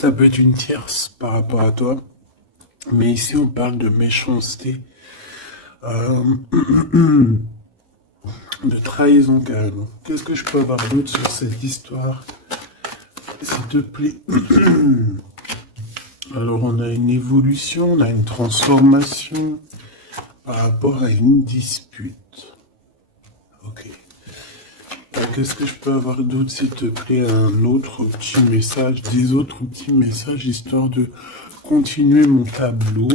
Ça peut être une tierce par rapport à toi. Mais ici, on parle de méchanceté, euh, de trahison carrément. Qu'est-ce que je peux avoir d'autre sur cette histoire, s'il te plaît? Alors, on a une évolution, on a une transformation par rapport à une dispute. Ok. Qu'est-ce que je peux avoir d'autre, s'il te plaît? Un autre petit message, des autres petits messages, histoire de continuer mon tableau.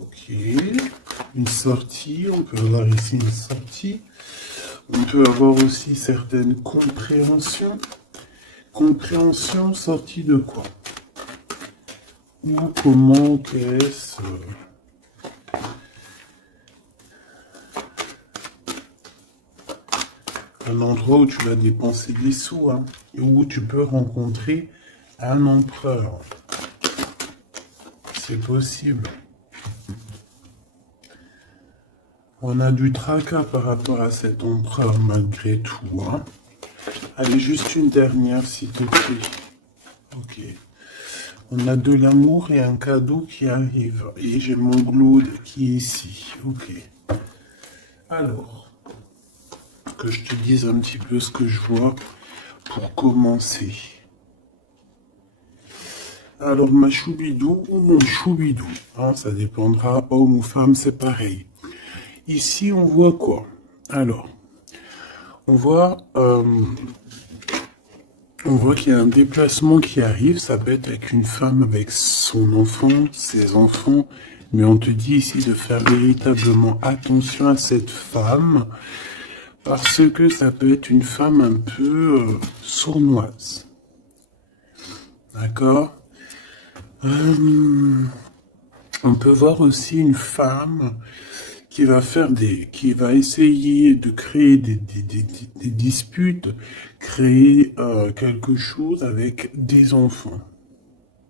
Ok. Une sortie, on peut avoir ici une sortie. On peut avoir aussi certaines compréhensions. Compréhension sortie de quoi? Ou comment, qu'est-ce un endroit où tu vas dépenser des sous, hein, et où tu peux rencontrer un empereur. C'est possible. On a du tracas par rapport à cet empereur malgré tout. Hein. Allez, juste une dernière, s'il te plaît. Ok. On a de l'amour et un cadeau qui arrive. Et j'ai mon Glaude qui est ici. Ok. Alors, que je te dise un petit peu ce que je vois pour commencer. Alors, ma choubidou ou mon choubidou, hein, ça dépendra, homme ou femme, c'est pareil. Ici, on voit quoi? Alors, on voit qu'il y a un déplacement qui arrive. Ça peut être avec une femme, avec son enfant, ses enfants. Mais on te dit ici de faire véritablement attention à cette femme. Parce que ça peut être une femme un peu sournoise. D'accord? On peut voir aussi une femme qui va essayer de créer des disputes, créer quelque chose avec des enfants.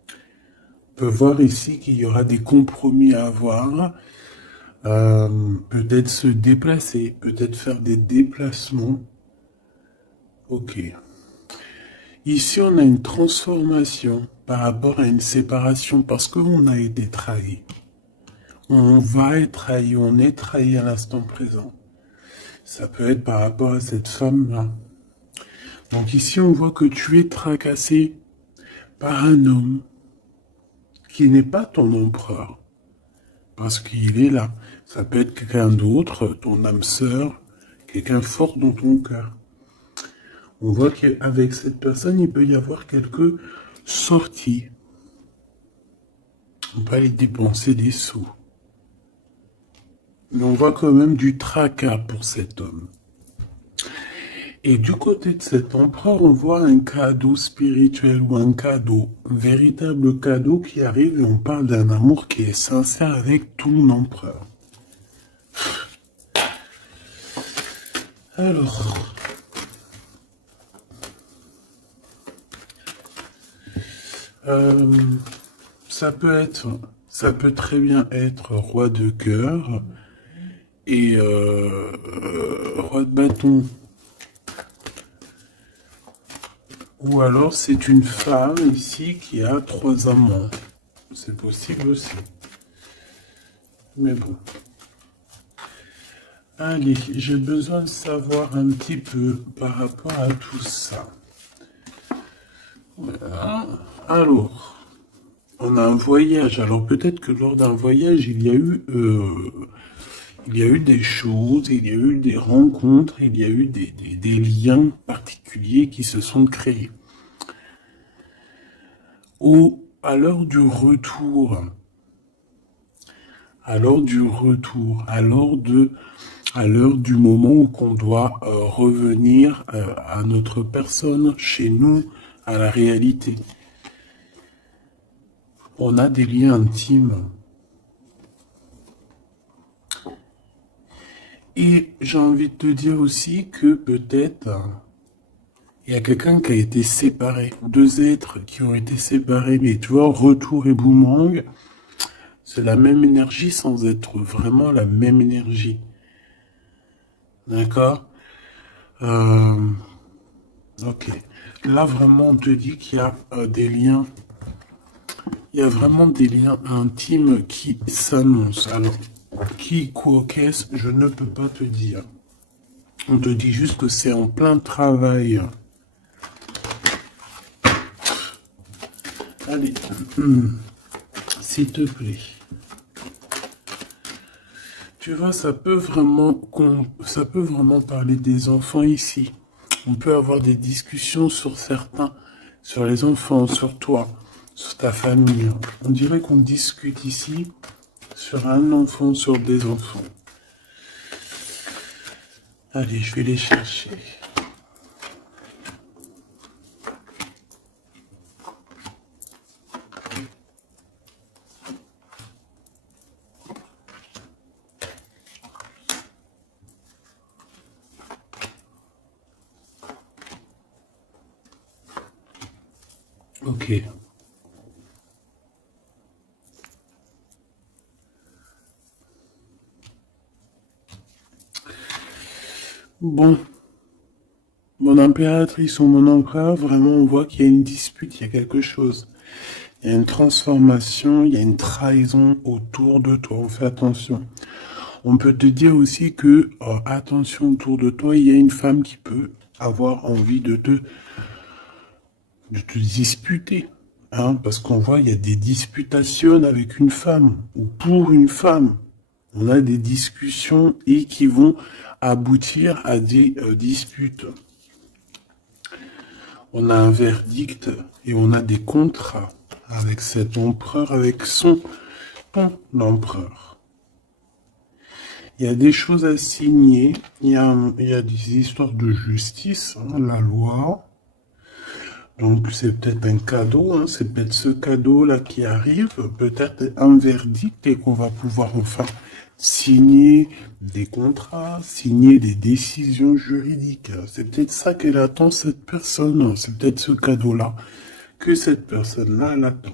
On peut voir ici qu'il y aura des compromis à avoir, peut-être se déplacer, peut-être faire des déplacements. Ok. Ici, on a une transformation par rapport à une séparation parce qu'on a été trahi. On va être trahi, on est trahi à l'instant présent. Ça peut être par rapport à cette femme-là. Donc ici, on voit que tu es tracassé par un homme qui n'est pas ton empereur. Parce qu'il est là. Ça peut être quelqu'un d'autre, ton âme sœur, quelqu'un fort dans ton cœur. On voit qu'avec cette personne, il peut y avoir quelques sorties. On peut aller dépenser des sous. Mais on voit quand même du tracas pour cet homme. Et du côté de cet empereur, on voit un cadeau spirituel ou un véritable cadeau qui arrive et on parle d'un amour qui est sincère avec ton empereur. Alors, ça peut très bien être roi de cœur et roi de bâton. Ou alors c'est une femme ici qui a 3 amants. C'est possible aussi. Mais bon. Allez, j'ai besoin de savoir un petit peu par rapport à tout ça. Voilà. Alors, on a un voyage. Alors peut-être que lors d'un voyage, il y a eu des choses, il y a eu des rencontres, il y a eu des liens particuliers qui se sont créés. À l'heure du retour, à l'heure du moment où on doit revenir à notre personne, chez nous, à la réalité. On a des liens intimes. Et j'ai envie de te dire aussi que peut-être il y a quelqu'un qui a été séparé. 2 êtres qui ont été séparés. Mais tu vois, retour et boomerang, c'est la même énergie sans être vraiment la même énergie. D'accord. Ok. Là, vraiment, on te dit qu'il y a des liens. Il y a vraiment des liens intimes qui s'annoncent. Alors, qui, quoi, qu'est-ce, je ne peux pas te dire. On te dit juste que c'est en plein travail. Allez, s'il te plaît. Tu vois, ça peut vraiment parler des enfants ici. On peut avoir des discussions sur certains, sur les enfants, sur toi, sur ta famille. On dirait qu'on discute ici sur un enfant, sur des enfants. Allez, je vais les chercher. Ok. Bon. Mon impératrice ou mon empereur, vraiment, on voit qu'il y a une dispute, il y a quelque chose. Il y a une transformation, il y a une trahison autour de toi. On fait attention. On peut te dire aussi que, attention, autour de toi, il y a une femme qui peut avoir envie de te disputer. Hein, parce qu'on voit, il y a des disputations avec une femme ou pour une femme. On a des discussions et qui vont aboutir à des disputes. On a un verdict et on a des contrats avec cet empereur, avec son empereur. Il y a des choses à signer, il y a des histoires de justice, hein, la loi. Donc c'est peut-être un cadeau, hein, c'est peut-être ce cadeau-là qui arrive, peut-être un verdict et qu'on va pouvoir enfin signer des contrats, signer des décisions juridiques. C'est peut-être ça qu'elle attend, cette personne. C'est peut-être ce cadeau-là que cette personne-là, elle attend.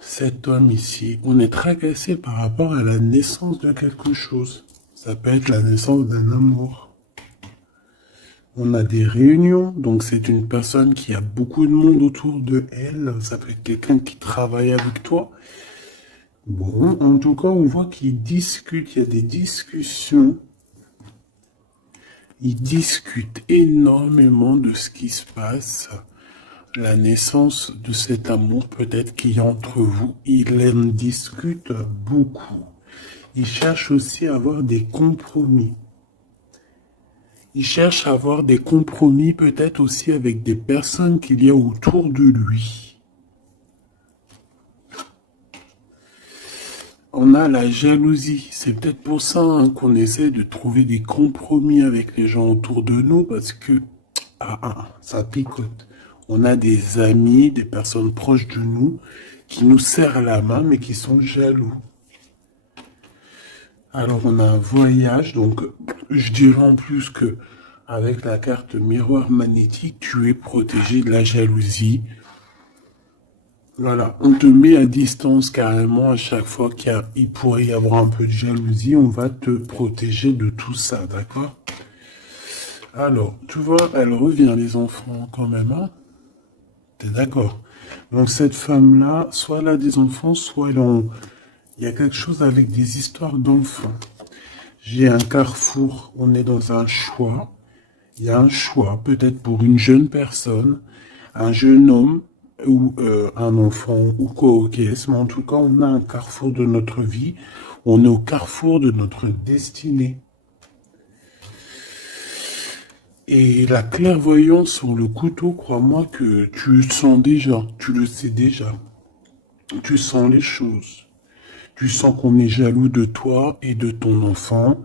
Cet homme ici, on est tracassé par rapport à la naissance de quelque chose. Ça peut être la naissance d'un amour. On a des réunions, donc c'est une personne qui a beaucoup de monde autour de elle. Ça peut être quelqu'un qui travaille avec toi. Bon, en tout cas, on voit qu'ils discutent, il y a des discussions. Ils discutent énormément de ce qui se passe. La naissance de cet amour peut-être qu'il y a entre vous. Ils en discutent beaucoup. Ils cherchent aussi à avoir des compromis. Ils cherchent à avoir des compromis peut-être aussi avec des personnes qu'il y a autour de lui. On a la jalousie. C'est peut-être pour ça hein, qu'on essaie de trouver des compromis avec les gens autour de nous parce que ça picote. On a des amis, des personnes proches de nous qui nous serrent la main mais qui sont jaloux. Alors on a un voyage, donc je dirais en plus que avec la carte miroir magnétique, tu es protégé de la jalousie. Voilà, on te met à distance carrément à chaque fois qu'il pourrait y avoir un peu de jalousie, on va te protéger de tout ça, d'accord? Alors, tu vois, elle revient les enfants quand même, hein? T'es d'accord? Donc cette femme-là, soit elle a des enfants, soit il y a quelque chose avec des histoires d'enfants. J'ai un carrefour, on est dans un choix. Il y a un choix, peut-être pour une jeune personne, un jeune homme, ou un enfant, ou quoi, mais en tout cas, on a un carrefour de notre vie, on est au carrefour de notre destinée. Et la clairvoyance sur le couteau, crois-moi que tu le sens déjà, tu le sais déjà. Tu sens les choses. Tu sens qu'on est jaloux de toi et de ton enfant.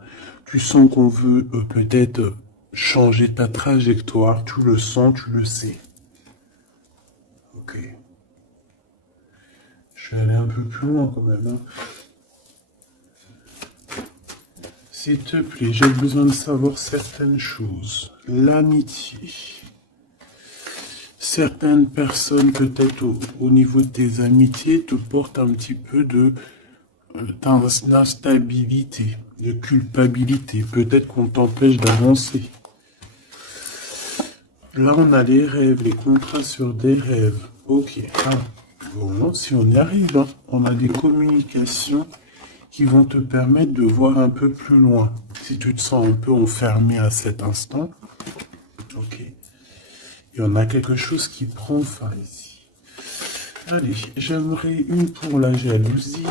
Tu sens qu'on veut peut-être changer ta trajectoire. Tu le sens, tu le sais. Ok. Je vais aller un peu plus loin quand même. Hein. S'il te plaît, j'ai besoin de savoir certaines choses. L'amitié. Certaines personnes, peut-être au niveau de tes amitiés, te portent un petit peu d'instabilité, de culpabilité. Peut-être qu'on t'empêche d'avancer. Là, on a les rêves, les contrats sur des rêves. Ok. Ah, bon, si on y arrive, hein, on a des communications qui vont te permettre de voir un peu plus loin. Si tu te sens un peu enfermé à cet instant, ok. Il y en a quelque chose qui prend fin ici. Allez, j'aimerais une pour la jalousie.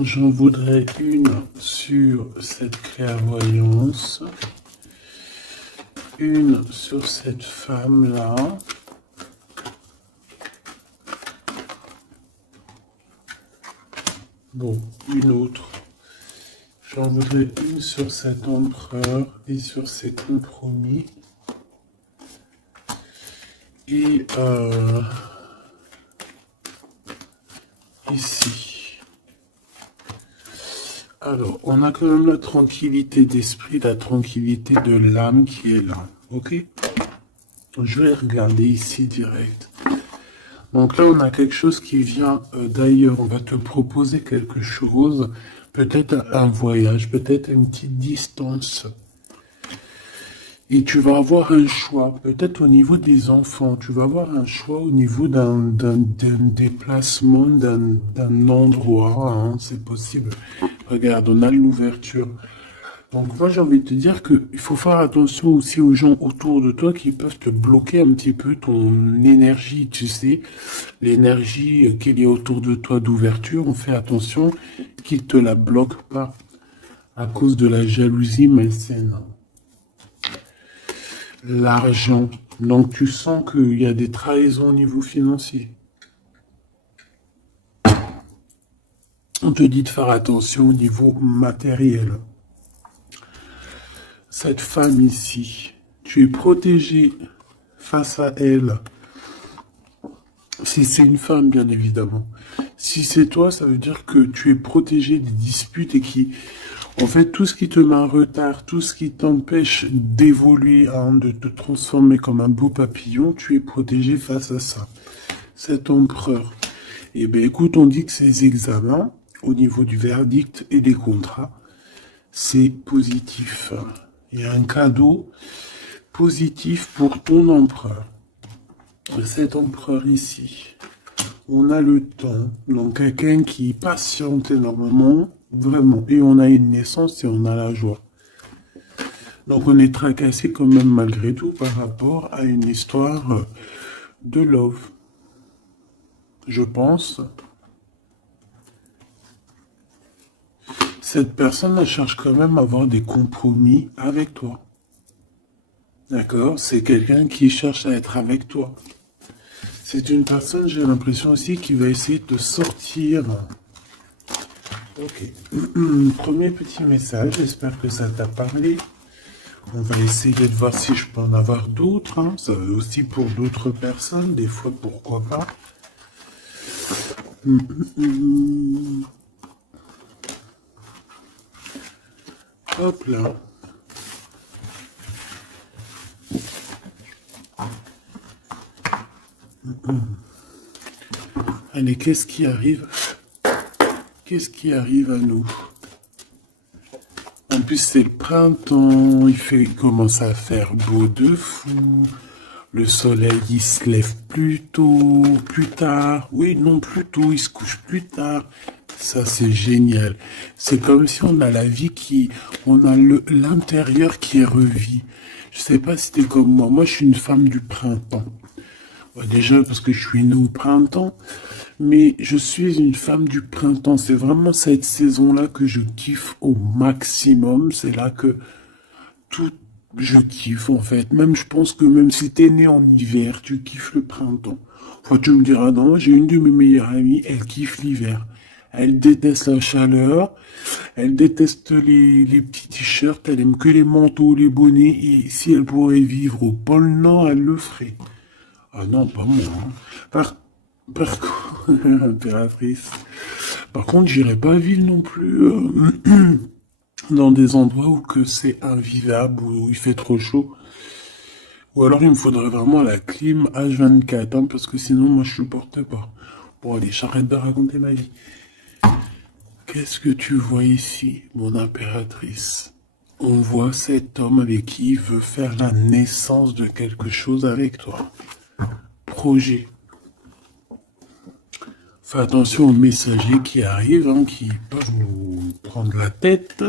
J'en voudrais une sur cette clairvoyance. Une sur cette femme-là. Bon, une autre. J'en voudrais une sur cet empereur et sur ses compromis. Et ici. Alors, on a quand même la tranquillité d'esprit, la tranquillité de l'âme qui est là. Ok? Je vais regarder ici direct. Donc là, on a quelque chose qui vient d'ailleurs. On va te proposer quelque chose. Peut-être un voyage, peut-être une petite distance. Et tu vas avoir un choix, peut-être au niveau des enfants, tu vas avoir un choix au niveau d'un déplacement, d'un endroit, hein, c'est possible. Regarde, on a l'ouverture. Donc moi j'ai envie de te dire qu'il faut faire attention aussi aux gens autour de toi qui peuvent te bloquer un petit peu ton énergie, tu sais, l'énergie qu'il y a autour de toi d'ouverture, on fait attention qu'ils te la bloquent pas à cause de la jalousie malsaine. L'argent. Donc tu sens qu'il y a des trahisons au niveau financier. On te dit de faire attention au niveau matériel. Cette femme ici, tu es protégé face à elle. Si c'est une femme, bien évidemment. Si c'est toi, ça veut dire que tu es protégé des disputes et qui... En fait, tout ce qui te met en retard, tout ce qui t'empêche d'évoluer, hein, de te transformer comme un beau papillon, tu es protégé face à ça. Cet empereur. Eh bien, écoute, on dit que ces examens, au niveau du verdict et des contrats, c'est positif. Il y a un cadeau positif pour ton empereur. Cet empereur ici, on a le temps, donc quelqu'un qui patiente énormément, vraiment, et on a une naissance et on a la joie. Donc on est tracassé quand même malgré tout par rapport à une histoire de love. Je pense. Cette personne, elle cherche quand même à avoir des compromis avec toi. D'accord? C'est quelqu'un qui cherche à être avec toi. C'est une personne, j'ai l'impression aussi, qui va essayer de sortir. Ok. Premier petit message, j'espère que ça t'a parlé. On va essayer de voir si je peux en avoir d'autres. Hein. Ça va aussi pour d'autres personnes, des fois, pourquoi pas. Hop là. Allez, qu'est-ce qui arrive? Qu'est-ce qui arrive à nous? En plus, c'est le printemps, il commence à faire beau de fou. Le soleil, il se lève plus tôt, plus tard. Oui, non, plus tôt, il se couche plus tard. Ça, c'est génial. C'est comme si on a la vie on a l'intérieur qui est revu. Je sais pas si t'es comme moi. Moi, je suis une femme du printemps. Ouais, déjà, parce que je suis née au printemps. Mais je suis une femme du printemps. C'est vraiment cette saison-là que je kiffe au maximum. C'est là que tout, je kiffe en fait. Même je pense que même si t'es né en hiver, tu kiffes le printemps. Enfin, tu me diras, non, j'ai une de mes meilleures amies, elle kiffe l'hiver. Elle déteste la chaleur, elle déteste les petits t-shirts, elle aime que les manteaux, les bonnets, et si elle pourrait vivre au pôle Nord, elle le ferait. Ah non, pas moi. Hein. Par contre, impératrice. Par contre, j'irai pas vivre non plus dans des endroits où que c'est invivable, où il fait trop chaud. Ou alors il me faudrait vraiment la clim H24, hein, parce que sinon moi je supporte pas. Bon allez, j'arrête de raconter ma vie. qu'est-ce que tu vois ici, mon impératrice? On voit cet homme avec qui il veut faire la naissance de quelque chose avec toi. Projet. Fais attention aux messagers qui arrivent, hein, qui peuvent nous prendre la tête.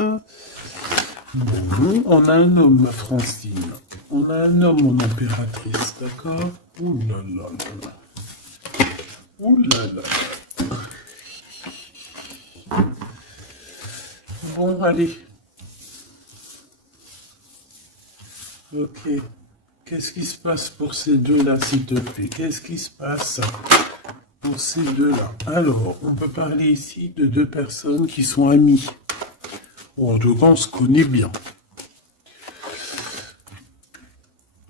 Bon, on a un homme, ma Francine. On a un homme, mon impératrice, d'accord? Ouh là là là là. Ouh là là. Bon, allez. Ok. Qu'est-ce qui se passe pour ces deux-là, s'il te plaît? Qu'est-ce qui se passe pour ces deux-là? Alors, on peut parler ici de deux personnes qui sont amies. Bon, en tout cas, on se connaît bien.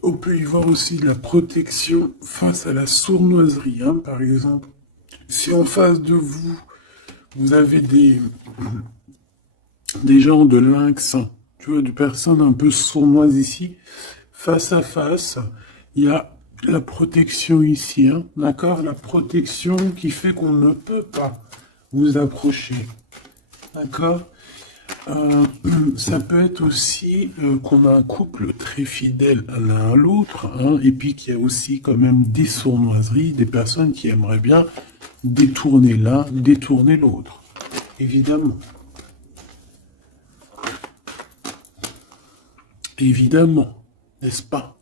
On peut y voir aussi la protection face à la sournoiserie, hein, par exemple. Si en face de vous, vous avez des gens de lynx, hein, tu vois, des personnes un peu sournoises ici, face à face, il y a la protection ici, hein, d'accord? La protection qui fait qu'on ne peut pas vous approcher, d'accord? Ça peut être aussi qu'on a un couple très fidèle l'un à l'autre, hein, et puis qu'il y a aussi quand même des sournoiseries, des personnes qui aimeraient bien détourner l'un, détourner l'autre, évidemment. Évidemment, n'est-ce pas?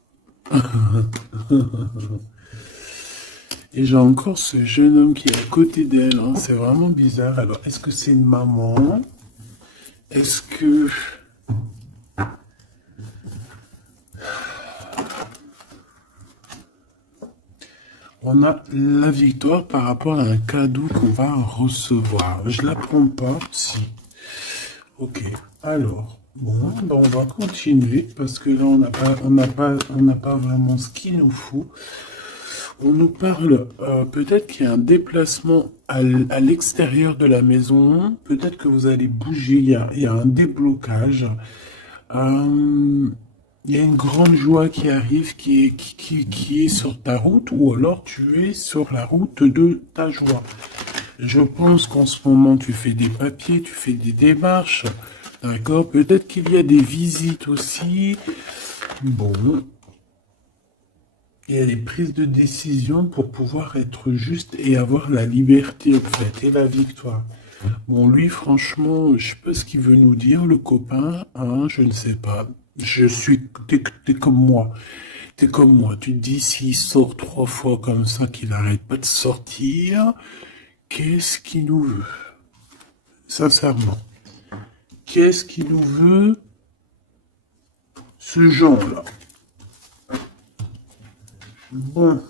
Et j'ai encore ce jeune homme qui est à côté d'elle, hein, c'est vraiment bizarre. Alors, est-ce que c'est une maman? Est-ce que... On a la victoire par rapport à un cadeau qu'on va recevoir. Je la prends pas, si. Ok, alors, bon, ben on va continuer parce que là, on n'a pas vraiment ce qu'il nous faut. On nous parle, peut-être qu'il y a un déplacement à l'extérieur de la maison. Peut-être que vous allez bouger, il y a un déblocage. Il y a une grande joie qui arrive, qui est sur ta route, ou alors tu es sur la route de ta joie. Je pense qu'en ce moment, tu fais des papiers, tu fais des démarches, d'accord? Peut-être qu'il y a des visites aussi. Bon, il y a des prises de décision pour pouvoir être juste et avoir la liberté, en fait, et la victoire. Bon, lui, franchement, je sais pas ce qu'il veut nous dire, le copain, hein, je ne sais pas. T'es comme moi. T'es comme moi. Tu te dis, s'il sort 3 fois comme ça, qu'il n'arrête pas de sortir, qu'est-ce qu'il nous veut? Sincèrement. Qu'est-ce qu'il nous veut? Ce genre-là. Bon.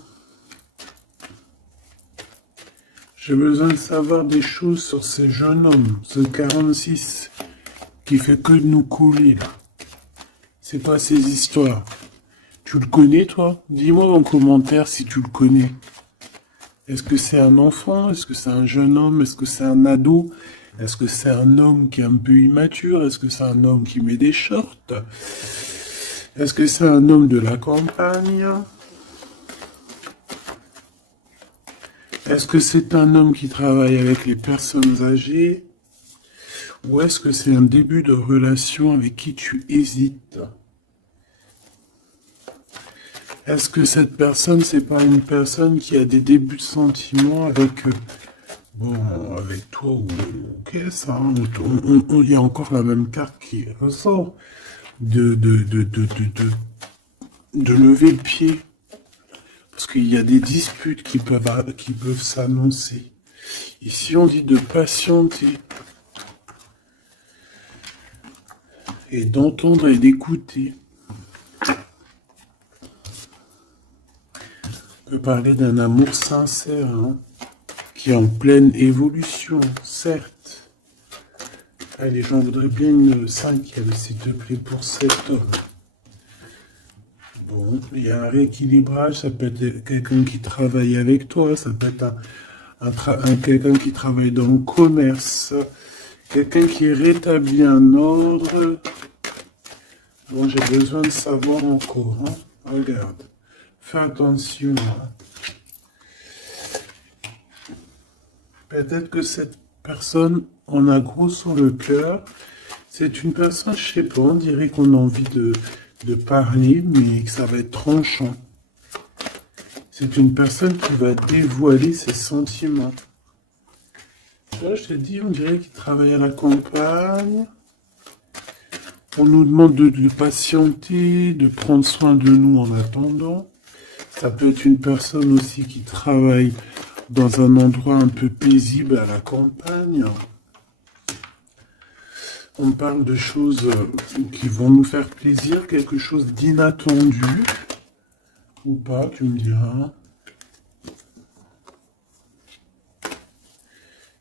J'ai besoin de savoir des choses sur ce jeune homme, ce 46, qui fait que de nous couler, là. C'est quoi ces histoires? Tu le connais, toi? Dis-moi en commentaire si tu le connais. Est-ce que c'est un enfant? Est-ce que c'est un jeune homme? Est-ce que c'est un ado? Est-ce que c'est un homme qui est un peu immature? Est-ce que c'est un homme qui met des shorts? Est-ce que c'est un homme de la campagne? Est-ce que c'est un homme qui travaille avec les personnes âgées? Ou est-ce que c'est un début de relation avec qui tu hésites? Est-ce que cette personne, c'est pas une personne qui a des débuts de sentiments avec, bon, avec toi ou ok, ça, il y a encore la même carte qui ressort de lever le pied. Parce qu'il y a des disputes qui peuvent s'annoncer. Ici, on dit de patienter. Et d'entendre et d'écouter. On peut parler d'un amour sincère, hein, qui est en pleine évolution, certes. Allez, j'en voudrais bien une cinquième, s'il te plaît, pour cet homme. Bon, il y a un rééquilibrage, ça peut être quelqu'un qui travaille avec toi, ça peut être quelqu'un qui travaille dans le commerce, quelqu'un qui est rétabli un ordre. Bon, j'ai besoin de savoir encore, hein. Regarde, fais attention. Hein. Peut-être que cette personne en a gros sur le cœur. C'est une personne, je sais pas, on dirait qu'on a envie de parler, mais que ça va être tranchant. C'est une personne qui va dévoiler ses sentiments. Tu vois, je te dis, on dirait qu'il travaille à la campagne. On nous demande de patienter, de prendre soin de nous en attendant. Ça peut être une personne aussi qui travaille dans un endroit un peu paisible à la campagne. On parle de choses qui vont nous faire plaisir, quelque chose d'inattendu. Ou pas, tu me diras.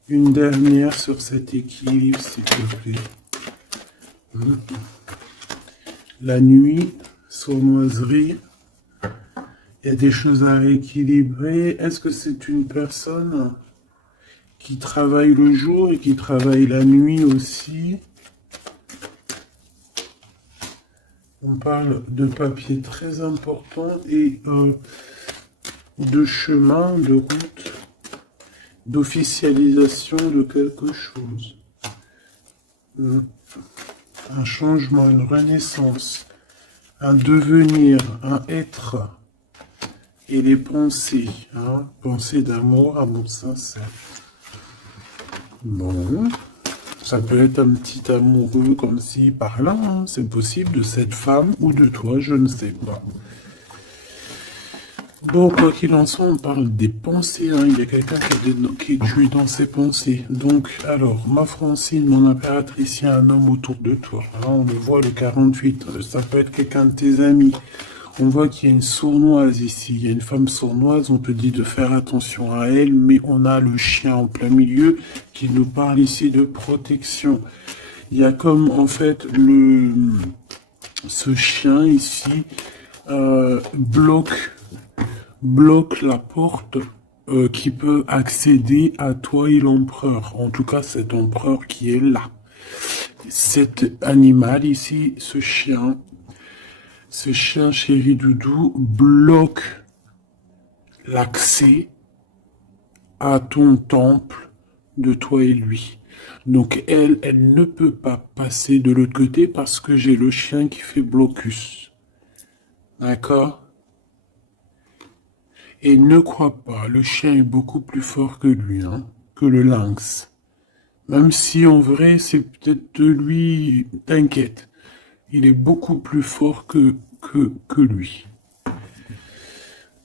Une dernière sur cet équilibre, s'il te plaît. La nuit, sournoiserie. Il y a des choses à rééquilibrer. Est-ce que c'est une personne qui travaille le jour et qui travaille la nuit aussi? On parle de papier très important et de chemin, de route, d'officialisation de quelque chose. Un changement, une renaissance, un devenir, un être. Et les pensées, hein, pensées d'amour, amour sincère. Bon, ça peut être un petit amoureux comme si par là, hein, c'est possible, de cette femme ou de toi, je ne sais pas. Bon, quoi qu'il en soit, on parle des pensées, hein. Il y a quelqu'un qui est tué dans ses pensées. Donc, alors, ma Francine, mon impératrice, il y a un homme autour de toi. Là, on le voit, le 48, ça peut être quelqu'un de tes amis. On voit qu'il y a une sournoise ici, il y a une femme sournoise, on te dit de faire attention à elle, mais on a le chien en plein milieu qui nous parle ici de protection. Il y a comme, en fait, ce chien ici bloque la porte qui peut accéder à toi et l'empereur. En tout cas, cet empereur qui est là. Cet animal ici, ce chien chéri doudou bloque l'accès à ton temple de toi et lui. Donc elle ne peut pas passer de l'autre côté parce que j'ai le chien qui fait blocus. D'accord? Et ne crois pas, le chien est beaucoup plus fort que lui, hein, que le lynx. Même si en vrai, c'est peut-être de lui, t'inquiète. Il est beaucoup plus fort que lui.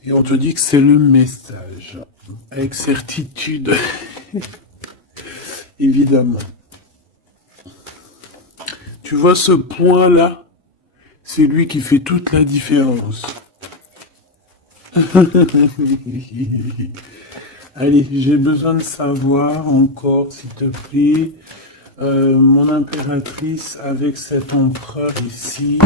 Et on te dit que c'est le message. Avec certitude. Évidemment. Tu vois ce point-là? C'est lui qui fait toute la différence. Allez, j'ai besoin de savoir encore, s'il te plaît, mon impératrice avec cet empereur ici,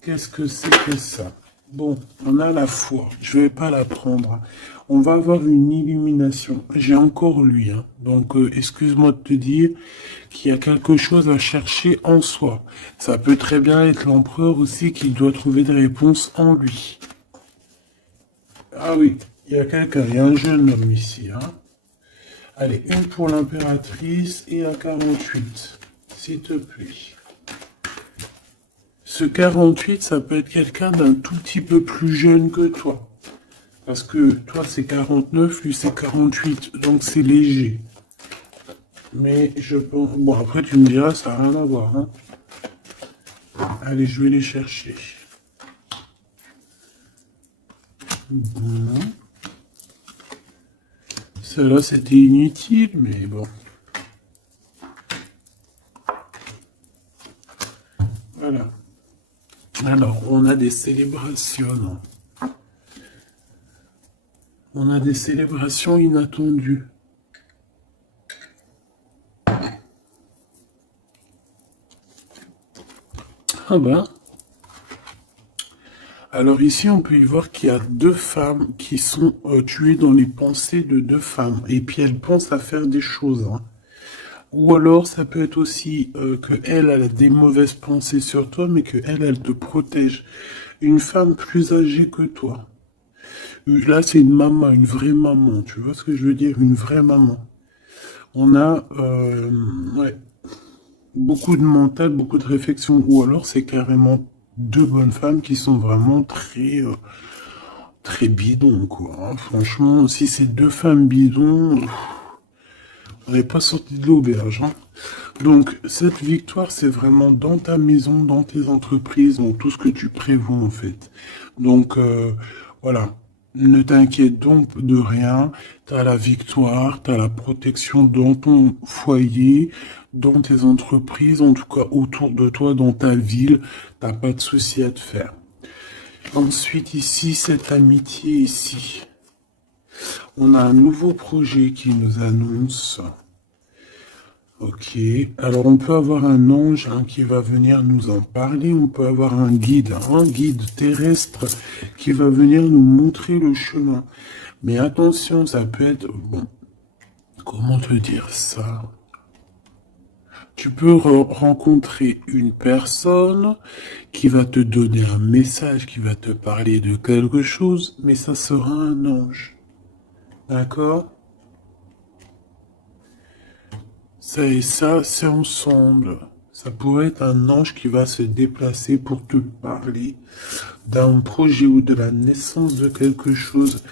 qu'est-ce que c'est que ça? Bon, on a la foi, je vais pas la prendre. On va avoir une illumination. J'ai encore lui, hein. Donc excuse-moi de te dire qu'il y a quelque chose à chercher en soi. Ça peut très bien être l'empereur aussi qui doit trouver des réponses en lui. Ah oui, il y a quelqu'un, il y a un jeune homme ici, hein. Allez, une pour l'impératrice et un 48, s'il te plaît. Ce 48, ça peut être quelqu'un d'un tout petit peu plus jeune que toi. Parce que toi, c'est 49, lui, c'est 48, donc c'est léger. Mais je pense... Bon, après, tu me diras, ça n'a rien à voir, hein. Allez, je vais les chercher. Bon. Celle-là, c'était inutile, mais bon. Voilà. Alors, on a des célébrations. On a des célébrations inattendues. Ah ben. Alors ici, on peut y voir qu'il y a deux femmes qui sont tuées dans les pensées de deux femmes. Et puis elles pensent à faire des choses, hein. Ou alors, ça peut être aussi que elle a des mauvaises pensées sur toi, mais que elle te protège. Une femme plus âgée que toi. Là, c'est une maman, une vraie maman. Tu vois ce que je veux dire? Une vraie maman. On a ouais, beaucoup de mental, beaucoup de réflexion. Ou alors c'est carrément deux bonnes femmes qui sont vraiment très bidons, quoi, hein. Franchement, si c'est deux femmes bidons, on n'est pas sorti de l'auberge, hein. Donc, cette victoire, c'est vraiment dans ta maison, dans tes entreprises, dans tout ce que tu prévois, en fait. Donc, voilà. Ne t'inquiète donc de rien. Tu as la victoire, tu as la protection dans ton foyer, dans tes entreprises, en tout cas autour de toi, dans ta ville. T'as pas de souci à te faire. Ensuite, ici, cette amitié ici. On a un nouveau projet qui nous annonce. Ok, alors on peut avoir un ange, hein, qui va venir nous en parler, on peut avoir un guide terrestre qui va venir nous montrer le chemin. Mais attention, ça peut être, bon, comment te dire ça? Tu peux rencontrer une personne qui va te donner un message, qui va te parler de quelque chose, mais ça sera un ange. D'accord? Ça et ça, c'est ensemble. Ça pourrait être un ange qui va se déplacer pour te parler d'un projet ou de la naissance de quelque chose.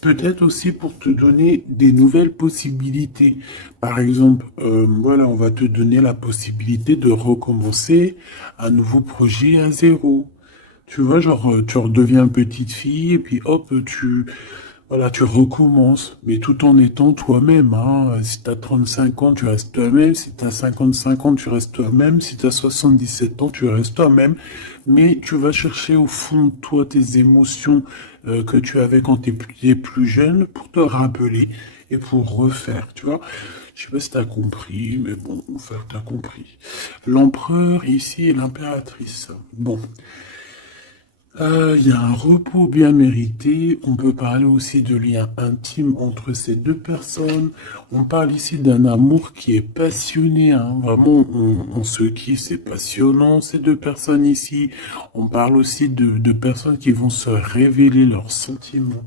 Peut-être aussi pour te donner des nouvelles possibilités. Par exemple, voilà, on va te donner la possibilité de recommencer un nouveau projet à zéro. Tu vois, genre, tu redeviens petite fille et puis hop, voilà, tu recommences, mais tout en étant toi-même, hein. Si t'as 35 ans, tu restes toi-même. Si t'as 55 ans, tu restes toi-même. Si t'as 77 ans, tu restes toi-même. Mais tu vas chercher au fond de toi tes émotions que tu avais quand t'es plus jeune pour te rappeler et pour refaire, tu vois. Je sais pas si t'as compris, mais bon, enfin, t'as compris. L'empereur ici et l'impératrice. Bon. Il y a un repos bien mérité. On peut parler aussi de liens intimes entre ces deux personnes. On parle ici d'un amour qui est passionné, hein. Vraiment, on se kiffe, c'est passionnant, ces deux personnes ici. On parle aussi de personnes qui vont se révéler leurs sentiments.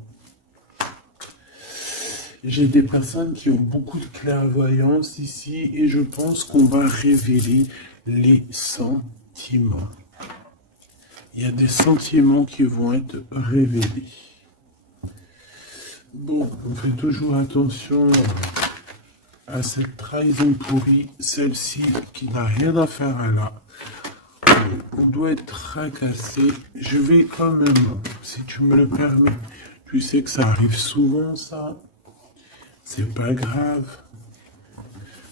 J'ai des personnes qui ont beaucoup de clairvoyance ici et je pense qu'on va révéler les sentiments. Il y a des sentiments qui vont être révélés. Bon, on fait toujours attention à cette trahison pourrie, celle-ci qui n'a rien à faire là. On doit être tracassé. Je vais quand même, si tu me le permets, tu sais que ça arrive souvent, ça. C'est pas grave.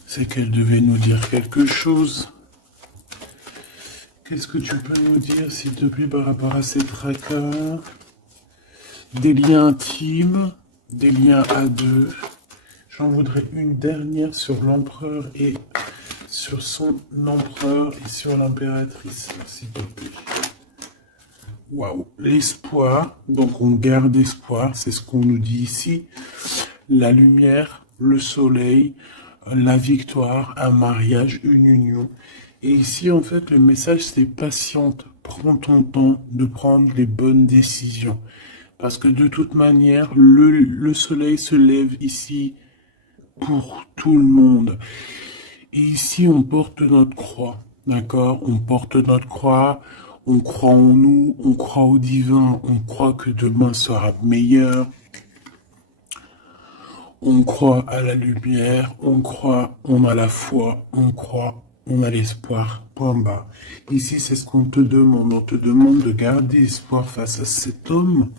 C'est qu'elle devait nous dire quelque chose. Qu'est-ce que tu peux nous dire, s'il te plaît, par rapport à ces tracas? Des liens intimes, des liens à deux. J'en voudrais une dernière sur l'empereur et sur son empereur et sur l'impératrice, s'il te plaît. Waouh, l'espoir, donc on garde espoir, c'est ce qu'on nous dit ici. La lumière, le soleil, la victoire, un mariage, une union. Et ici, en fait, le message, c'est patiente. Prends ton temps de prendre les bonnes décisions. Parce que de toute manière, le soleil se lève ici pour tout le monde. Et ici, on porte notre croix. D'accord? On porte notre croix. On croit en nous. On croit au divin. On croit que demain sera meilleur. On croit à la lumière, on croit, on a la foi, on croit, on a l'espoir. Point bas. Ici, c'est ce qu'on te demande. On te demande de garder espoir face à cet homme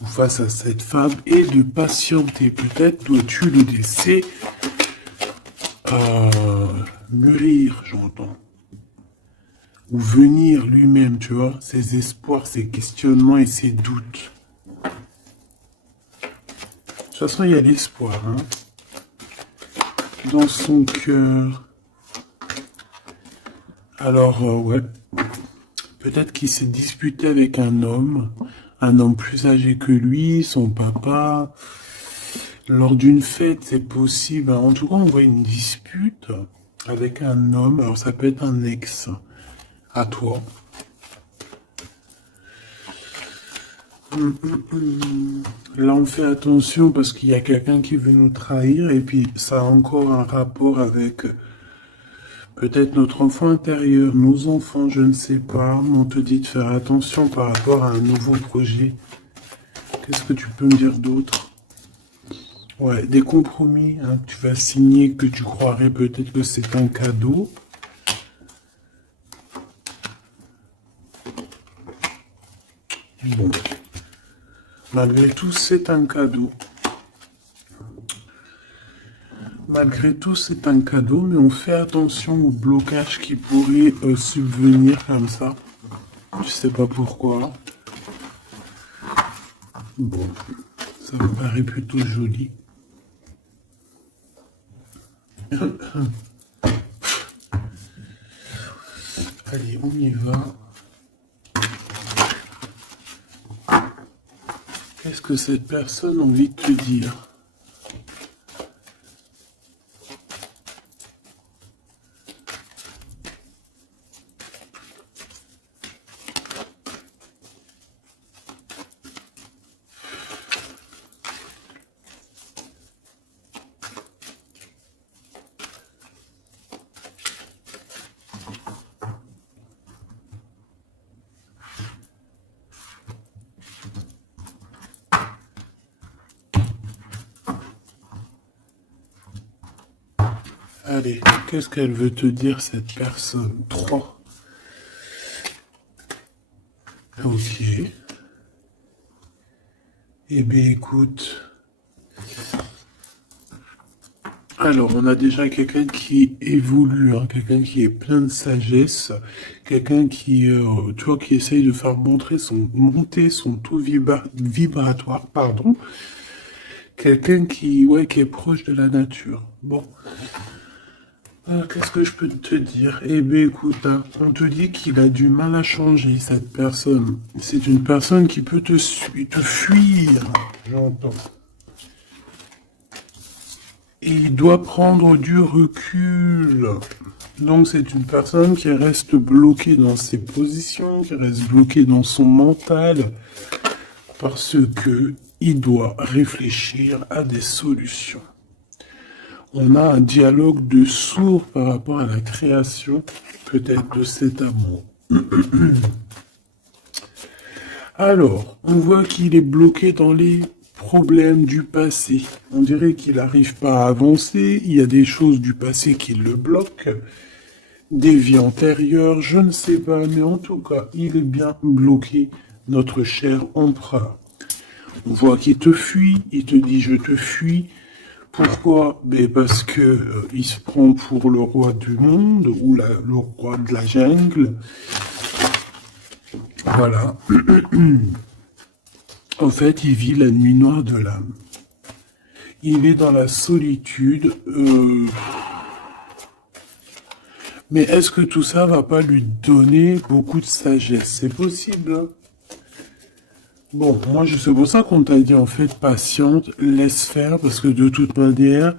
ou face à cette femme et de patienter. Peut-être dois-tu le laisser mûrir, j'entends. Ou venir lui-même, tu vois, ses espoirs, ses questionnements et ses doutes. De toute façon, il y a l'espoir, hein, dans son cœur. Alors, ouais, peut-être qu'il s'est disputé avec un homme plus âgé que lui, son papa, lors d'une fête, c'est possible. En tout cas, on voit une dispute avec un homme, alors ça peut être un ex à toi. Là, on fait attention parce qu'il y a quelqu'un qui veut nous trahir et puis ça a encore un rapport avec peut-être notre enfant intérieur, nos enfants, je ne sais pas. On te dit de faire attention par rapport à un nouveau projet. Qu'est-ce que tu peux me dire d'autre? Ouais, des compromis hein, que tu vas signer, que tu croirais peut-être que c'est un cadeau. Bon, malgré tout, c'est un cadeau. Malgré tout, c'est un cadeau, mais on fait attention aux blocages qui pourraient subvenir comme ça. Je sais pas pourquoi. Bon, ça me paraît plutôt joli. Allez, on y va. Qu'est-ce que cette personne a envie de te dire? Allez, qu'est-ce qu'elle veut te dire, cette personne? 3. Ok. Eh bien, écoute. Alors, on a déjà quelqu'un qui évolue, hein, quelqu'un qui est plein de sagesse, quelqu'un qui, tu vois, qui essaye de faire monter son taux vibratoire, pardon. Quelqu'un qui, ouais, qui est proche de la nature. Bon. Qu'est-ce que je peux te dire? Eh bien, écoute, hein, on te dit qu'il a du mal à changer, cette personne. C'est une personne qui peut te fuir, j'entends. Et il doit prendre du recul. Donc, c'est une personne qui reste bloquée dans ses positions, qui reste bloquée dans son mental, parce que il doit réfléchir à des solutions. On a un dialogue de sourds par rapport à la création, peut-être, de cet amour. Alors, on voit qu'il est bloqué dans les problèmes du passé. On dirait qu'il n'arrive pas à avancer, il y a des choses du passé qui le bloquent, des vies antérieures, je ne sais pas, mais en tout cas, il est bien bloqué, notre cher empereur. On voit qu'il te fuit, il te dit je te fuis. Pourquoi? Ben parce que il se prend pour le roi du monde ou le roi de la jungle. Voilà. En fait, il vit la nuit noire de l'âme. Il est dans la solitude. Mais est-ce que tout ça va pas lui donner beaucoup de sagesse? C'est possible, hein. Bon, moi, c'est pour ça qu'on t'a dit, en fait, patiente, laisse faire, parce que de toute manière,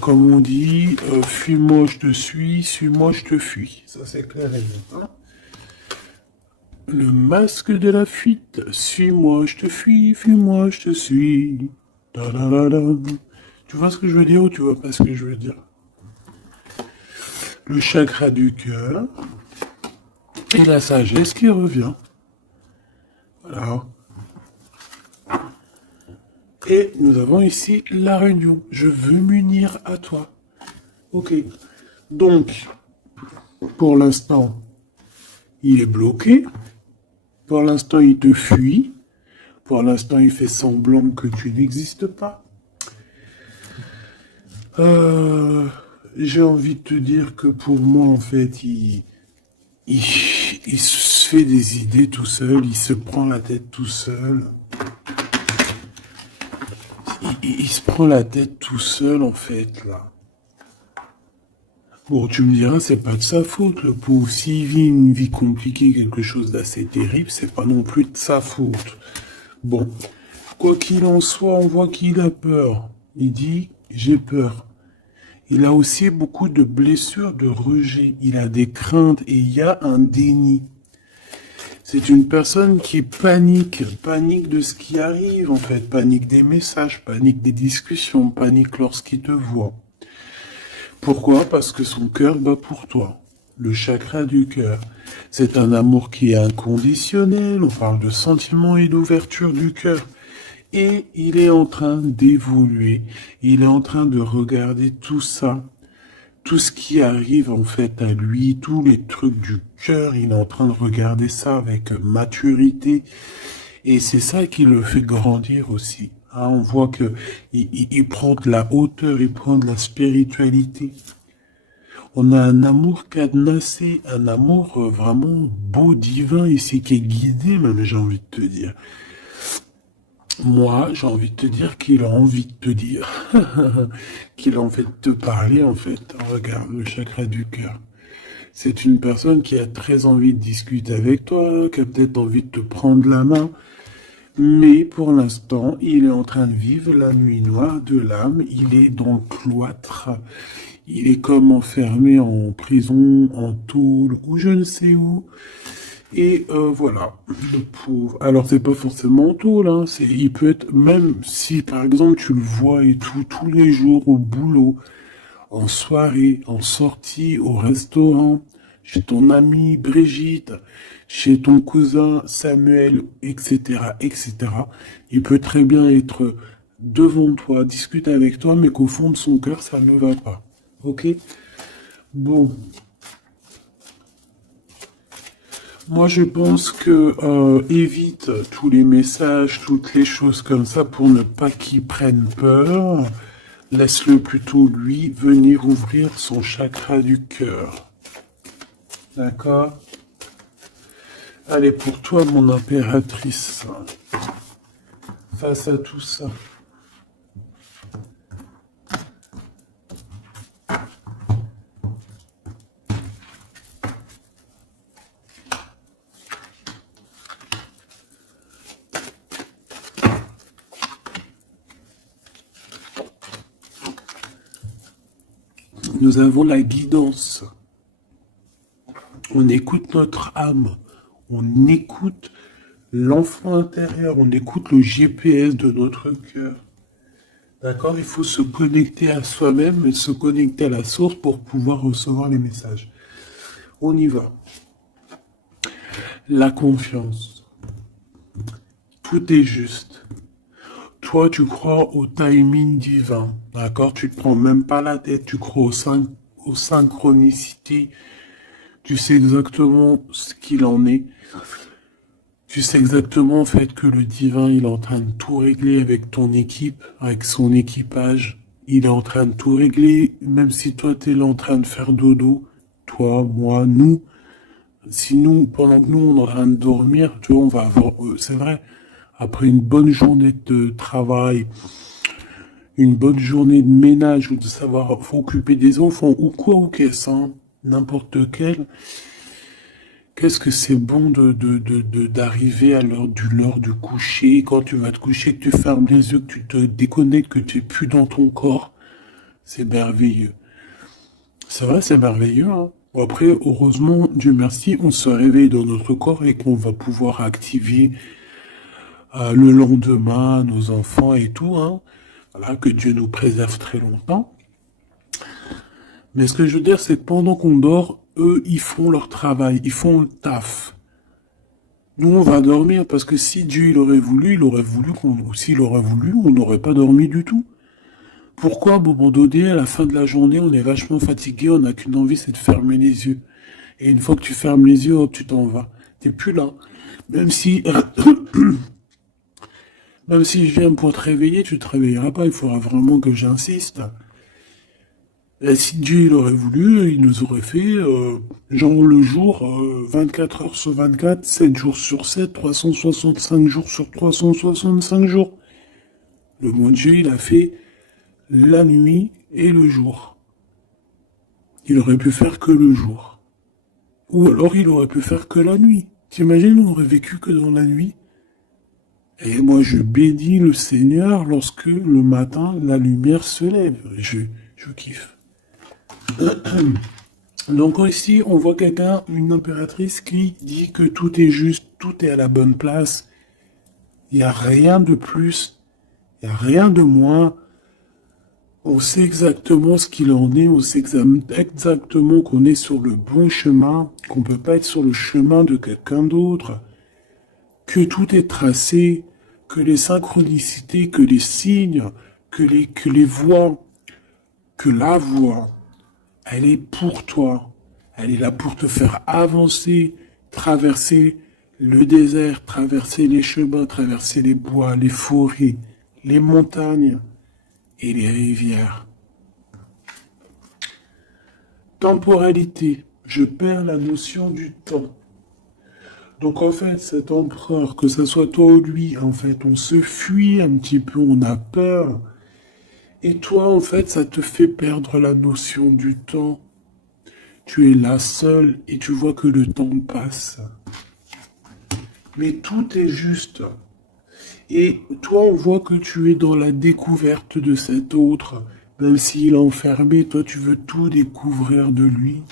comme on dit, fuis-moi, je te suis-moi, je te fuis. Ça, c'est clair et net, hein. Le masque de la fuite, suis-moi, je te fuis, fuis-moi, je te suis. Da, da, da, da. Tu vois ce que je veux dire ou tu vois pas ce que je veux dire? Le chakra du cœur et la sagesse qui revient. Voilà. Et nous avons ici la réunion. Je veux m'unir à toi. Ok. Donc, pour l'instant, il est bloqué. Pour l'instant, il te fuit. Pour l'instant, il fait semblant que tu n'existes pas. J'ai envie de te dire que pour moi, en fait, il se fait des idées tout seul, il se prend la tête tout seul. Il se prend la tête tout seul, en fait, là. Bon, tu me diras, c'est pas de sa faute, le pauvre. S'il vit une vie compliquée, quelque chose d'assez terrible, c'est pas non plus de sa faute. Bon, quoi qu'il en soit, on voit qu'il a peur. Il dit, j'ai peur. Il a aussi beaucoup de blessures, de rejet. Il a des craintes et il y a un déni. C'est une personne qui panique, panique de ce qui arrive en fait, panique des messages, panique des discussions, panique lorsqu'il te voit. Pourquoi? Parce que son cœur bat pour toi. Le chakra du cœur. C'est un amour qui est inconditionnel, on parle de sentiments et d'ouverture du cœur. Et il est en train d'évoluer, il est en train de regarder tout ça, tout ce qui arrive en fait à lui, tous les trucs du cœur, il est en train de regarder ça avec maturité. Et c'est ça qui le fait grandir aussi. Hein, on voit que il prend de la hauteur, il prend de la spiritualité. On a un amour cadenassé, un amour vraiment beau, divin ici, qui est guidé même, j'ai envie de te dire. Moi, j'ai envie de te dire qu'il a envie de te dire, qu'il a envie de te parler en fait. Regarde, le chakra du cœur. C'est une personne qui a très envie de discuter avec toi, qui a peut-être envie de te prendre la main. Mais pour l'instant, il est en train de vivre la nuit noire de l'âme. Il est dans le cloître. Il est comme enfermé en prison, en tôle, ou je ne sais où. Et voilà, le pauvre. Alors c'est pas forcément en tôle, hein. Il peut être, même si par exemple tu le vois et tout, tous les jours au boulot, en soirée, en sortie, au restaurant, chez ton amie Brigitte, chez ton cousin Samuel, etc., etc. Il peut très bien être devant toi, discuter avec toi, mais qu'au fond de son cœur, ça ne va pas. Ok? Bon. Moi, je pense que évite tous les messages, toutes les choses comme ça pour ne pas qu'il prenne peur. Laisse-le plutôt, lui, venir ouvrir son chakra du cœur. D'accord? Allez, pour toi, mon impératrice, face à tout ça. Nous avons la guidance. On écoute notre âme. On écoute l'enfant intérieur. On écoute le GPS de notre cœur. D'accord? Il faut se connecter à soi-même et se connecter à la source pour pouvoir recevoir les messages. On y va. La confiance. Tout est juste. Toi, tu crois au timing divin. D'accord? Tu ne te prends même pas la tête. Tu crois aux synchronicités. Tu sais exactement ce qu'il en est. Tu sais exactement en fait que le divin, il est en train de tout régler avec ton équipe, avec son équipage. Il est en train de tout régler, même si toi, tu es là en train de faire dodo. Toi, moi, nous. Si nous, pendant que nous, on est en train de dormir, tu vois, on va avoir, c'est vrai, après une bonne journée de travail, une bonne journée de ménage ou de savoir s'occuper des enfants ou quoi ou qu'est-ce, hein, n'importe quel. Qu'est-ce que c'est bon d'arriver à l'heure du coucher, quand tu vas te coucher, que tu fermes les yeux, que tu te déconnectes, que tu es plus dans ton corps. C'est merveilleux. C'est vrai, c'est merveilleux, hein. Bon, après, heureusement, Dieu merci, on se réveille dans notre corps et qu'on va pouvoir activer le lendemain nos enfants et tout, hein. Voilà, que Dieu nous préserve très longtemps. Mais ce que je veux dire, c'est que pendant qu'on dort, eux, ils font leur travail, ils font le taf. Nous, on va dormir parce que si Dieu il aurait voulu s'il aurait voulu, on n'aurait pas dormi du tout. Pourquoi, à un moment donné, à la fin de la journée, on est vachement fatigué, on n'a qu'une envie, c'est de fermer les yeux. Et une fois que tu fermes les yeux, hop, tu t'en vas. T'es plus là. Même si, même si je viens pour te réveiller, tu te réveilleras pas. Il faudra vraiment que j'insiste. Et si Dieu il aurait voulu, il nous aurait fait, genre le jour, 24 heures sur 24, 7 jours sur 7, 365 jours sur 365 jours. Le bon Dieu, il a fait la nuit et le jour. Il aurait pu faire que le jour. Ou alors il aurait pu faire que la nuit. T'imagines, on aurait vécu que dans la nuit? Et moi, je bénis le Seigneur lorsque le matin, la lumière se lève. Je kiffe. Donc ici, on voit quelqu'un, une impératrice qui dit que tout est juste, tout est à la bonne place. Il n'y a rien de plus, il n'y a rien de moins. On sait exactement ce qu'il en est, on sait exactement qu'on est sur le bon chemin, qu'on ne peut pas être sur le chemin de quelqu'un d'autre, que tout est tracé, que les synchronicités, que les signes, que les voix, que la voix, elle est pour toi. Elle est là pour te faire avancer, traverser le désert, traverser les chemins, traverser les bois, les forêts, les montagnes et les rivières. Temporalité. Je perds la notion du temps. Donc en fait, cet empereur, que ce soit toi ou lui, en fait, on se fuit un petit peu, on a peur. Et toi, en fait, ça te fait perdre la notion du temps. Tu es là seul et tu vois que le temps passe. Mais tout est juste. Et toi, on voit que tu es dans la découverte de cet autre. Même s'il est enfermé, toi, tu veux tout découvrir de lui.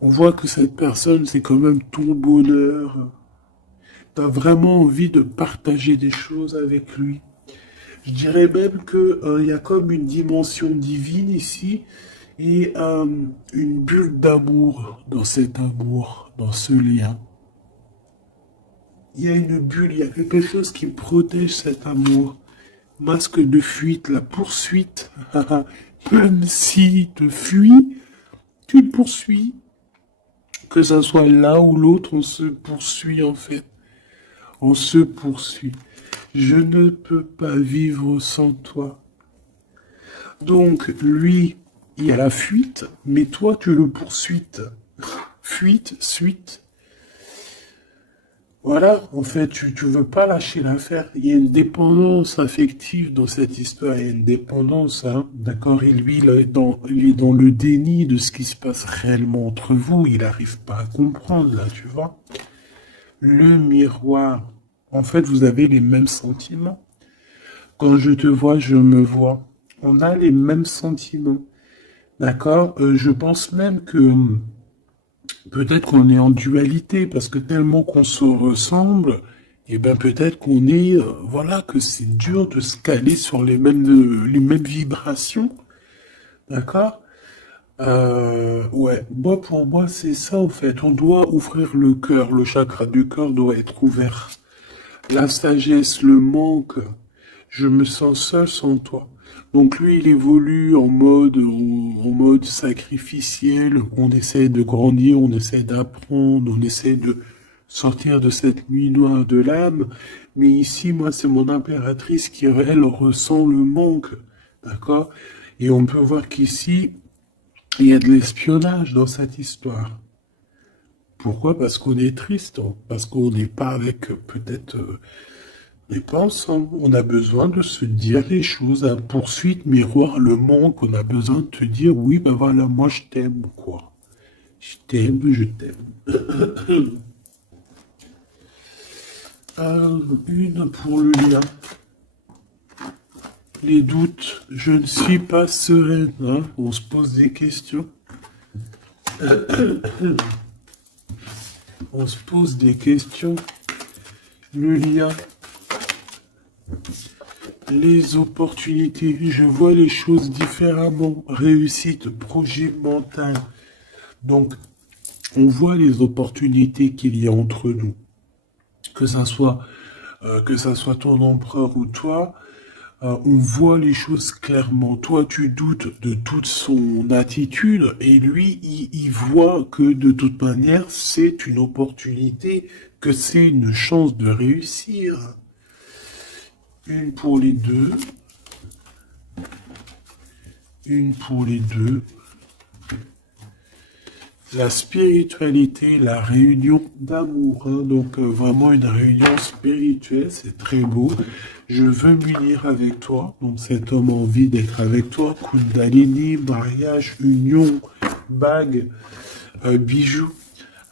On voit que cette personne, c'est quand même ton bonheur. Tu as vraiment envie de partager des choses avec lui. Je dirais même qu'il y a comme une dimension divine ici et une bulle d'amour dans cet amour, dans ce lien. Il y a une bulle, il y a quelque chose qui protège cet amour. Masque de fuite, la poursuite. Même s'il te fuit, tu le poursuis. Que ça soit l'un ou l'autre, on se poursuit en fait. On se poursuit. Je ne peux pas vivre sans toi. Donc, lui, il y a la fuite, mais toi, tu le poursuites. Fuite, suite. Voilà, en fait, tu veux pas lâcher l'affaire. Il y a une dépendance affective dans cette histoire. Il y a une dépendance, hein. D'accord? Et lui, il est dans le déni de ce qui se passe réellement entre vous. Il n'arrive pas à comprendre, là, tu vois. Le miroir. En fait, vous avez les mêmes sentiments. Quand je te vois, je me vois. On a les mêmes sentiments. D'accord? Je pense même que peut-être qu'on est en dualité, parce que tellement qu'on se ressemble, et ben peut-être qu'on est, voilà, que c'est dur de se caler sur les mêmes vibrations. D'accord? Ouais, moi pour moi c'est ça en fait. On doit ouvrir le cœur, le chakra du cœur doit être ouvert. La sagesse, le manque, je me sens seul sans toi. Donc lui, il évolue en mode sacrificiel. On essaie de grandir, on essaie d'apprendre, on essaie de sortir de cette nuit noire de l'âme. Mais ici, moi, c'est mon impératrice qui, elle, ressent le manque. D'accord? Et on peut voir qu'ici, il y a de l'espionnage dans cette histoire. Pourquoi? Parce qu'on est triste, hein. Parce qu'on n'est pas avec peut-être... on n'est pas ensemble. On a besoin de se dire les choses. À poursuite, miroir, le manque. On a besoin de te dire, oui, ben voilà, moi je t'aime, quoi. Je t'aime, je t'aime. Une pour le lien. Les doutes, je ne suis pas sereine. Hein. On se pose des questions. On se pose des questions. Le lien. Les opportunités. Je vois les choses différemment. Réussite, projet mental. Donc, on voit les opportunités qu'il y a entre nous. Que ça soit ton empereur ou toi, on voit les choses clairement. Toi, tu doutes de toute son attitude et lui, il voit que de toute manière, c'est une opportunité, que c'est une chance de réussir. Une pour les deux. Une pour les deux. La spiritualité, la réunion d'amour, hein, donc vraiment une réunion spirituelle, c'est très beau. Je veux m'unir avec toi, donc cet homme a envie d'être avec toi. Kundalini, mariage, union, bague, bijoux.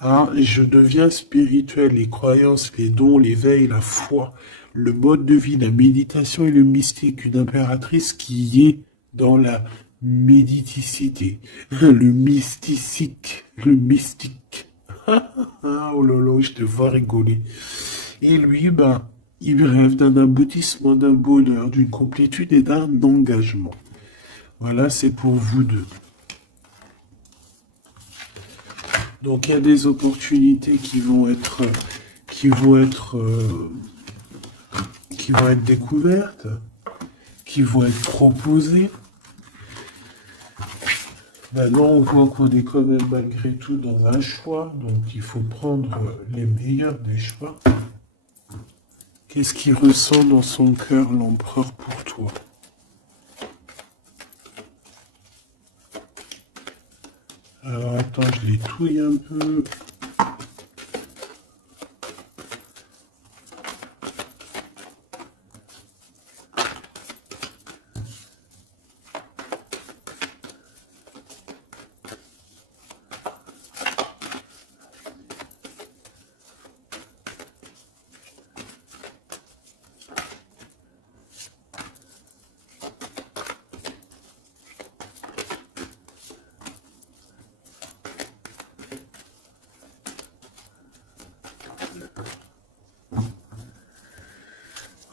Hein, je deviens spirituel, les croyances, les dons, l'éveil, la foi, le mode de vie, la méditation et le mystique, une impératrice qui est dans la méditicité, le mystique, le mystique. Ah, oh là là, je te vois rigoler. Et lui, ben, il rêve d'un aboutissement, d'un bonheur, d'une complétude et d'un engagement. Voilà, c'est pour vous deux. Donc il y a des opportunités qui vont être découvertes, qui vont être proposées. Maintenant, on voit qu'on est quand même malgré tout dans un choix, donc il faut prendre les meilleurs des choix. Qu'est-ce qu'il ressent dans son cœur, l'empereur, pour toi? Alors attends, je les touille un peu.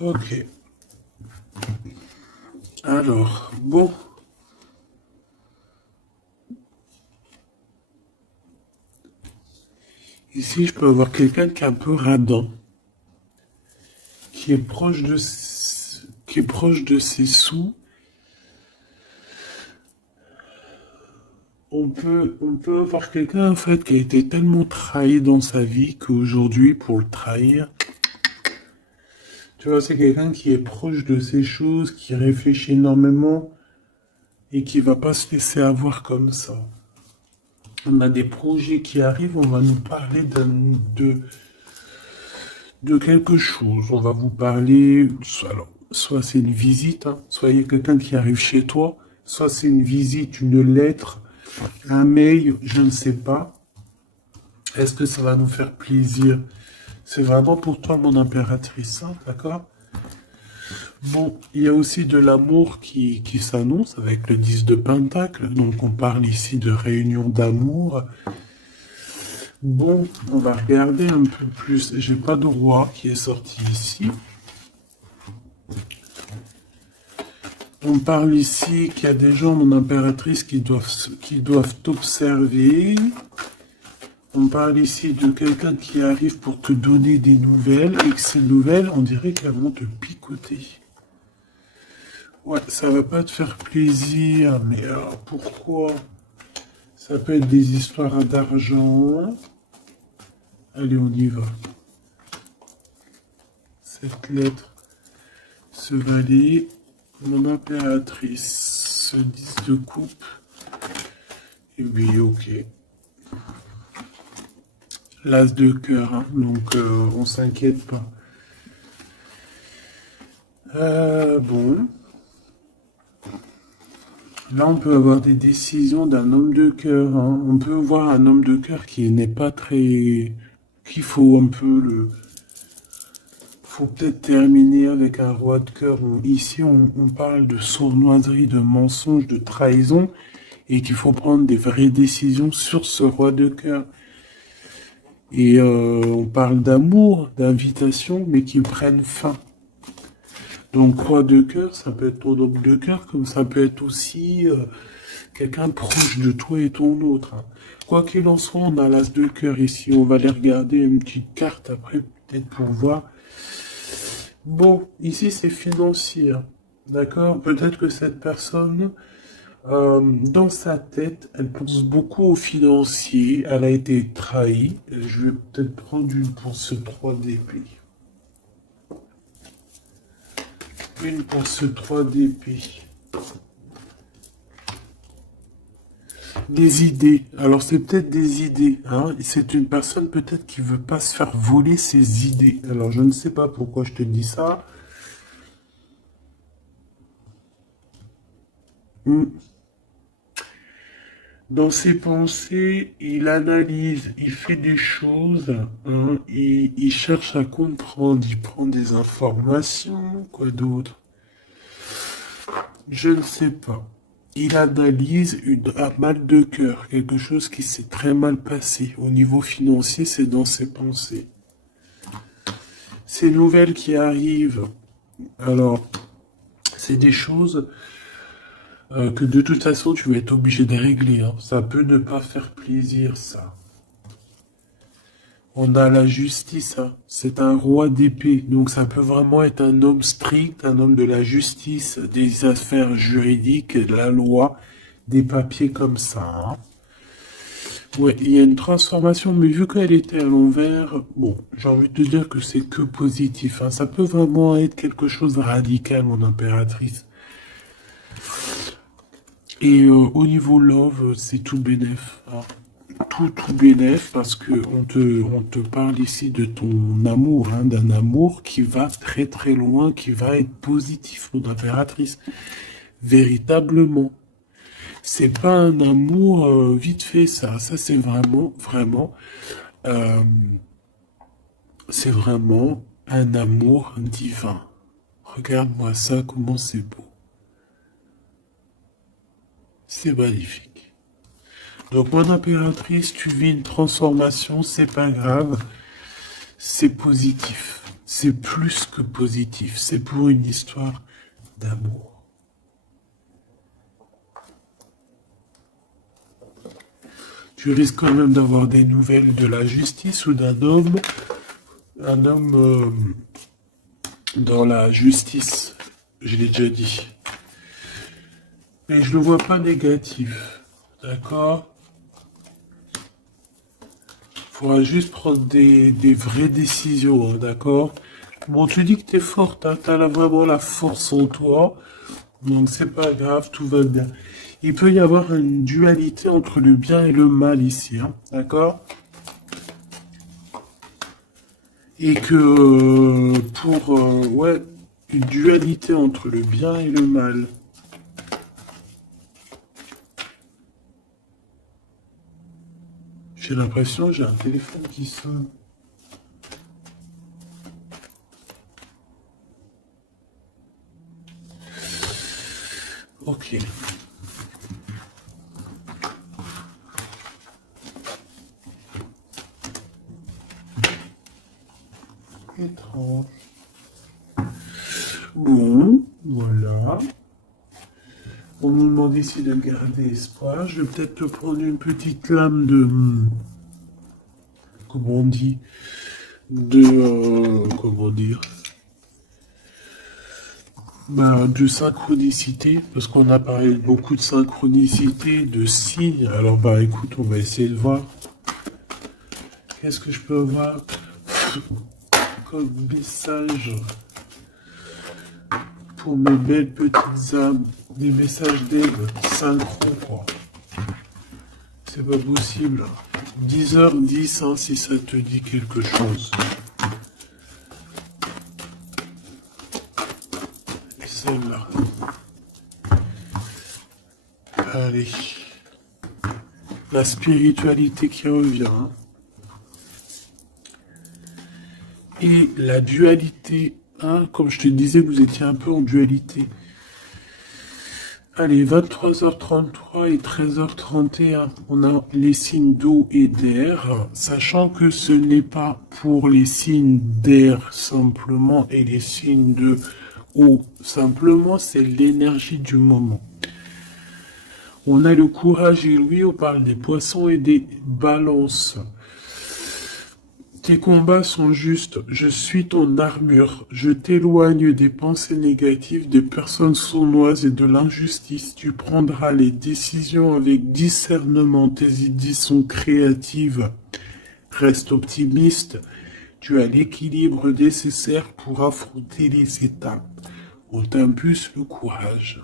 Ok. Alors, bon. Ici, je peux avoir quelqu'un qui est un peu radin, qui est proche de ses sous. On peut avoir quelqu'un, en fait, qui a été tellement trahi dans sa vie qu'aujourd'hui, pour le trahir, tu vois, c'est quelqu'un qui est proche de ses choses, qui réfléchit énormément et qui va pas se laisser avoir comme ça. On a des projets qui arrivent, on va nous parler de quelque chose. On va vous parler, soit c'est une visite, hein, soit il y a quelqu'un qui arrive chez toi, soit c'est une visite, une lettre, un mail, je ne sais pas. Est-ce que ça va nous faire plaisir? C'est vraiment pour toi, mon impératrice, hein, d'accord? Bon, il y a aussi de l'amour qui s'annonce avec le 10 de Pentacle. Donc, on parle ici de réunion d'amour. Bon, on va regarder un peu plus. J'ai pas de roi qui est sorti ici. On parle ici qu'il y a des gens, mon impératrice, qui doivent t'observer. On parle ici de quelqu'un qui arrive pour te donner des nouvelles et que ces nouvelles, on dirait qu'elles vont te picoter. Ouais, ça va pas te faire plaisir, mais alors pourquoi? Ça peut être des histoires d'argent. Allez, on y va. Cette lettre, ce valet, mon impératrice, ce 10 de coupe. Et oui, ok. L'as de cœur, hein, donc on s'inquiète pas. Bon. Là, on peut avoir des décisions d'un homme de cœur, hein. On peut voir un homme de cœur qui n'est pas très... qu'il faut un peu le... Faut peut-être terminer avec un roi de cœur. Ici, on parle de sournoiserie, de mensonge, de trahison, et qu'il faut prendre des vraies décisions sur ce roi de cœur. Et on parle d'amour, d'invitation, mais qui prennent fin. Donc, roi de cœur, ça peut être ton homme de cœur, comme ça peut être aussi quelqu'un proche de toi et ton autre, hein. Quoi qu'il en soit, on a l'as de cœur ici. On va aller regarder une petite carte après, peut-être pour voir. Bon, ici, c'est financier, hein. D'accord? Peut-être que cette personne, dans sa tête, elle pense beaucoup au financier. Elle a été trahie. Je vais peut-être prendre une pour ce 3 d'épée. Une pour ce 3 d'épée. Des idées. Alors c'est peut-être des idées, hein. C'est une personne peut-être qui veut pas se faire voler ses idées. Alors je ne sais pas pourquoi je te dis ça. Dans ses pensées, il analyse, il fait des choses, hein, il cherche à comprendre, il prend des informations, quoi d'autre? Je ne sais pas. il analyse un mal de cœur, quelque chose qui s'est très mal passé. Au niveau financier, c'est dans ses pensées. Ces nouvelles qui arrivent, alors, c'est des choses que de toute façon, tu vas être obligé de régler. Hein. Ça peut ne pas faire plaisir, ça. On a la justice, hein. C'est un roi d'épée, donc ça peut vraiment être un homme strict, un homme de la justice, des affaires juridiques, de la loi, des papiers comme ça. Hein. Ouais, il y a une transformation, mais vu qu'elle était à l'envers, bon, j'ai envie de te dire que c'est que positif. Hein. Ça peut vraiment être quelque chose de radical, mon impératrice. Et au niveau love, c'est tout bénef. Hein. Tout bénef parce que on te parle ici de ton amour, hein, d'un amour qui va très très loin, qui va être positif, mon impératrice. Véritablement. C'est pas un amour vite fait, ça. Ça, c'est euh, c'est vraiment un amour divin. Regarde-moi ça, comment c'est beau. C'est magnifique. Donc, mon impératrice, tu vis une transformation, c'est pas grave. C'est positif. C'est plus que positif. C'est pour une histoire d'amour. Tu risques quand même d'avoir des nouvelles de la justice ou d'un homme. Un homme dans la justice. Je l'ai déjà dit. Mais je le vois pas négatif. D'accord? Faudra juste prendre des vraies décisions, hein, d'accord? Bon, tu dis que t'es forte, hein, t'as vraiment la force en toi, donc c'est pas grave, tout va bien. Il peut y avoir une dualité entre le bien et le mal ici, hein, d'accord? Et que ouais, une dualité entre le bien et le mal. J'ai l'impression que j'ai un téléphone qui sonne. Ok. Étrange. Bon, voilà. On nous demande ici de garder espoir. Je vais peut-être te prendre une petite lame de... Comment on dit? Comment dire? Bah, de synchronicité, parce qu'on a parlé beaucoup de synchronicité, de signes. Alors, bah, écoute, on va essayer de voir. Qu'est-ce que je peux avoir comme message pour mes belles petites âmes? Des messages d'aide, synchro, quoi. C'est pas possible. 10h10, hein, si ça te dit quelque chose. Et celle-là. Allez. La spiritualité qui revient. Hein. Et la dualité. Hein, comme je te disais, vous étiez un peu en dualité. Allez, 23h33 et 13h31, on a les signes d'eau et d'air, sachant que ce n'est pas pour les signes d'air simplement et les signes de eau simplement, c'est l'énergie du moment. On a le courage et lui, on parle des poissons et des balances. Tes combats sont justes, je suis ton armure, je t'éloigne des pensées négatives, des personnes sournoises et de l'injustice. Tu prendras les décisions avec discernement, tes idées sont créatives. Reste optimiste, tu as l'équilibre nécessaire pour affronter les étapes. On t'impulse le courage.